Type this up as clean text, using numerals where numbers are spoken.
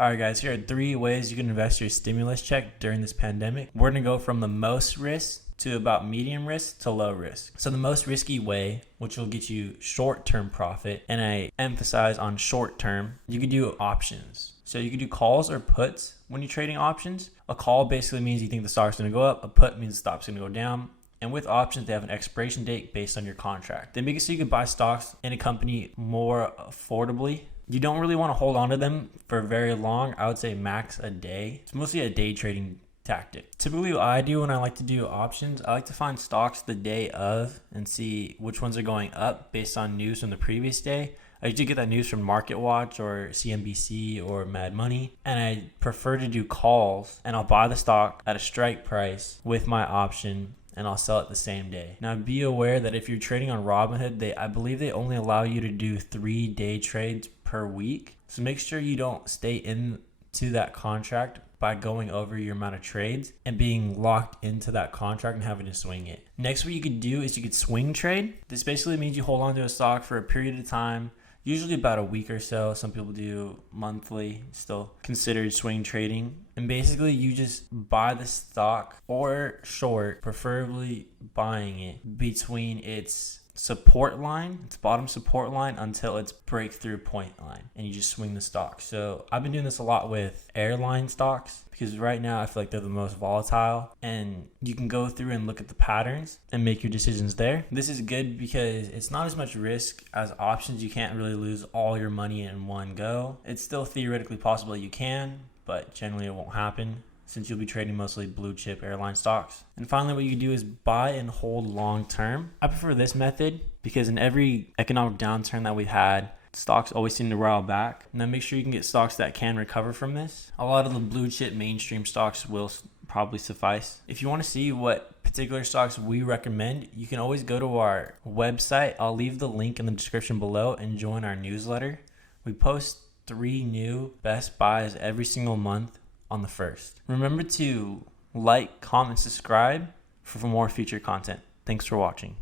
All right, guys, here are 3 ways you can invest your stimulus check during this pandemic. We're going to go from the most risk to about medium risk to low risk. So the most risky way, which will get you short-term profit, and I emphasize on short-term, you could do options. So you could do calls or puts when you're trading options. A call basically means you think the stock's going to go up. A put means the stock's going to go down. And with options, they have an expiration date based on your contract. They make it so you can buy stocks in a company more affordably. You don't really want to hold on to them for very long. I would say max a day. It's mostly a day trading tactic. Typically what I do when I like to do options, I like to find stocks the day of and see which ones are going up based on news from the previous day. I usually get that news from Market Watch or CNBC or Mad Money, and I prefer to do calls, and I'll buy the stock at a strike price with my option, and I'll sell it the same day. Now be aware that if you're trading on Robinhood, I believe they only allow you to do 3-day trades per week. So make sure you don't stay into that contract by going over your amount of trades and being locked into that contract and having to swing it. Next, what you could do is you could swing trade. This basically means you hold on to a stock for a period of time, usually about a week or so. Some people do monthly, still considered swing trading. And basically you just buy the stock or short, preferably buying it between its support line, its bottom support line, until its breakthrough point line, and you just swing the stock. So I've been doing this a lot with airline stocks because right now I feel like they're the most volatile, and you can go through and look at the patterns and make your decisions there. This is good because it's not as much risk as options. You can't really lose all your money in one go. It's still theoretically possible you can, but generally it won't happen, since you'll be trading mostly blue chip airline stocks. And finally, what you do is buy and hold long term. I prefer this method because in every economic downturn that we've had, stocks always seem to roll back. And then make sure you can get stocks that can recover from this. A lot of the blue chip mainstream stocks will probably suffice. If you want to see what particular stocks we recommend, you can always go to our website. I'll leave the link in the description below and join our newsletter. We post 3 new best buys every single month on the 1st. Remember to like, comment, subscribe for more future content. Thanks for watching.